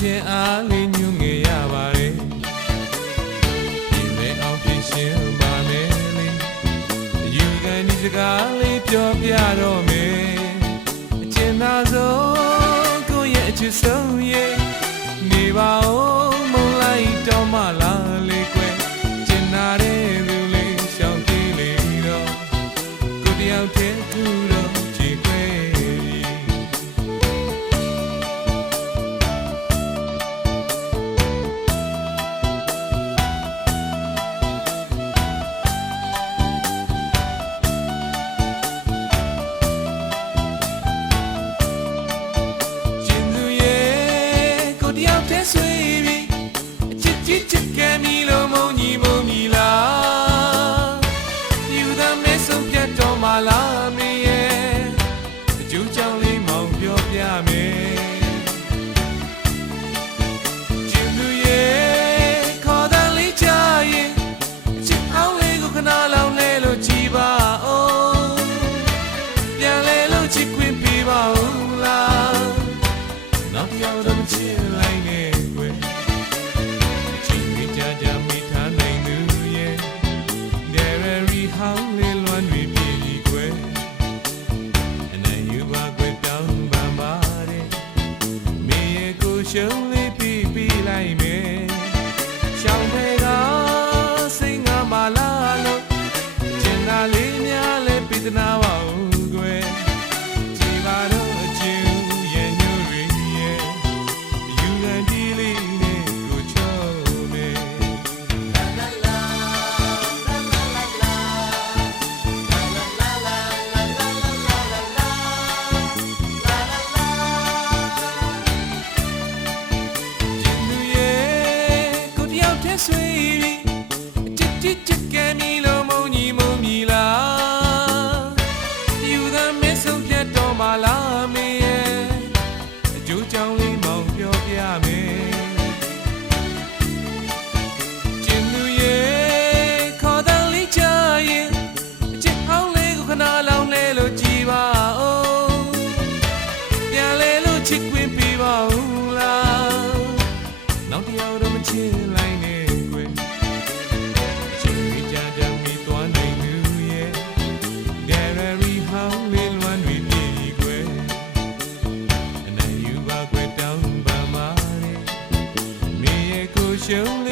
ချင်းအားလေးညွငယ်ရပါတယ်ဒီလေအောင်ဖြစ်ရှင်ပါမယ်လေယူကန်ဒီစကားလေးပြောပြတော့မယ်အကျဉ်းသားဆုံးကိုယ့်ရဲ့အချစ်ဆုံးရဲ့ လားမင်းရဲ့အကျိုးကြောင့်လေးမောင်ပြောပြမယ်ရှင်သူရဲ့ခေါ်တဲ့လေးချရင်အချစ်အောင်လေးကိုခဏလောက်လဲလို့ကြည်ပါအောင်ပြန်လဲလို့ချစ်ခွင့်ပေးပါဦးလားနောက်တစ်ယောက်တော့မချစ်လိုက်နဲ့ကွယ်ချင်းမိကြကြမိထားနိုင်သူရဲ့ Diary ဟော ရဲ့ကိုယ်ရှုံးလေးပြီးပြီးလိုက်မယ်ရှောင်းတဲ့ကစိတ်ငါမလာလို့ကျင်နာလေးများလဲပြဒနာ you.